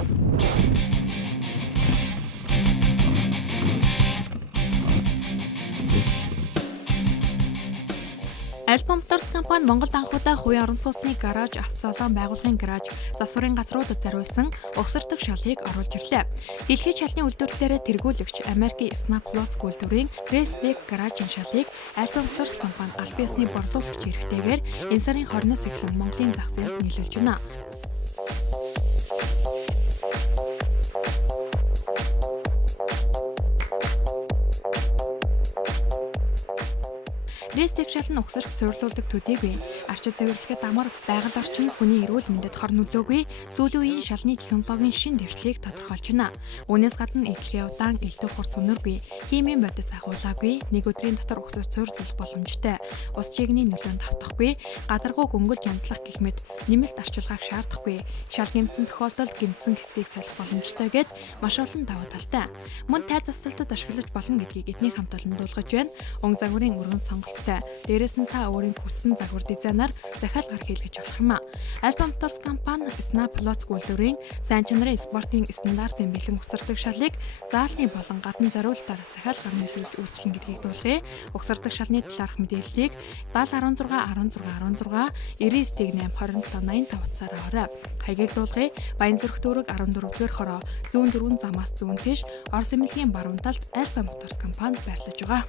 Альба Моторс компани Монголд анхудаа хувийн орон сууцны гараж, автосалон байгууллагын гараж, засварын газруудад зориулсан угсардаг шалыг оруулж ирлээ. Дэлхийн шалны үйлдвэрлэлээр тэргүүлэгч Америкийн Snap Lots үйлдвэрийн Crestec гаражийн шалыг Альба Моторс компани аль биесны борлуулагч эрхтэйгээр энэ сарын 20-наас эхлэн Монголын зах зээлд нийлүүлж байна. Crestec шал нь угсарч суйрлуулдаг төдийгүй арчид цэвэрлэхэд амар байгаль орчин хүний эрүүл мэндэд хор нөлөөгүй сүүлийн үеийн шалны технологийн шин дэвшлийг тодорхойлж байна. Үүнээс гадна эдлэгийн удаан, элдв хурц өнөргүй, химийн бодис агуулаагүй, нэг өдрийн дотор угсаж суйрлуулах боломжтой, ус чигний нөлөөнд автахгүй, гадаргуу гөнгөлж янзлах гэх мэт нэмэлт арчилгааг шаардахгүй, шал гэмтсэн тохиолдолд гэмтсэн хэсгийг солих боломжтой гэд маш олон давуу талтай. Мөн тайз засалтад ашиглаж болно гэдгийг эдний хамт олон дуулгаж байна. Өнгө загварын өргөн сонголт. Дээрээс нь та өөрийн хүссэн загвар дизайнаар захиалгаар хийлгэж болох юм а. Альба Моторс компани Snap Lots үйлдвэрийн сайн чанарын спортын стандартын бэлэн угсардаг шалыг заалны болон гадна зориулалтаар захиалгаар нийлүүлж үйлчлэн гэдгийг дуулгая. Угсардаг шалны талаарх мэдээллийг 70 16 16 16 99 8 27 85 утсаар аваарай. Хаягийг дуулгая. Баянзүрх дүүрэг 14-р хороо зүүн дөрвөн замаас зүүн тийш Орос эмнэлгийн баруун талд Альба Моторс компани байрлаж байгаа.